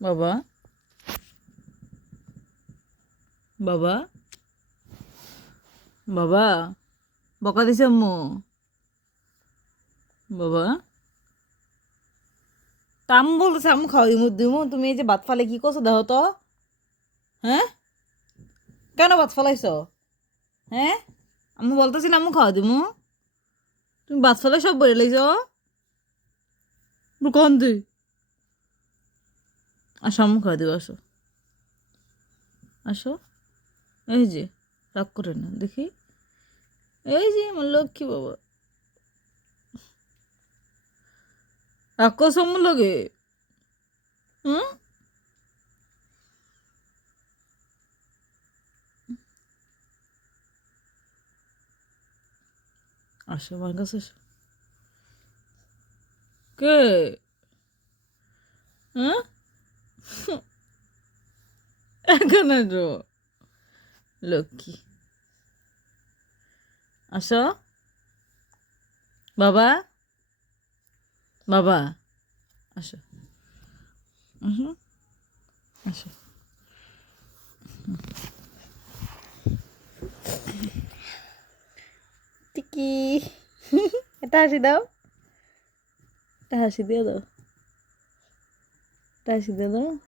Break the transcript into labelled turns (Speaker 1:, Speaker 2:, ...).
Speaker 1: বাবা। বাবা। বাবা। বকা দিছে আম্মু। বাবা। তাম বলতেছে আম্মু, খাওয়াই মুখ দিমু তুমি এই যে ভাত ফালে কি করছ, দেখো তো। হ্যাঁ? কেন ভাত ফালাইছ? হ্যাঁ? আম্মু বলতেছি না আম্মু খাওয়া দিমু তুমি ভাত ফালাই সব বলে লাইছ? কন তুই খাওয়া দিব, আসো। আসো। এই যে, রাগ করে না দেখি। এই যে, আমার লক্ষ্মী বাবা। রাগ করছ আম্মুর লগে। হুম? আসো, আমার কাছে কে? হ্যাঁ এখন আসো লক্ষ্মী। আসো। বাবা। বাবা। আসো। আসো আসো। টিকি। এটা হাসি দাও। এটা হাসি দিয়ে দাও। এটা হাসি দিয়ে দাও।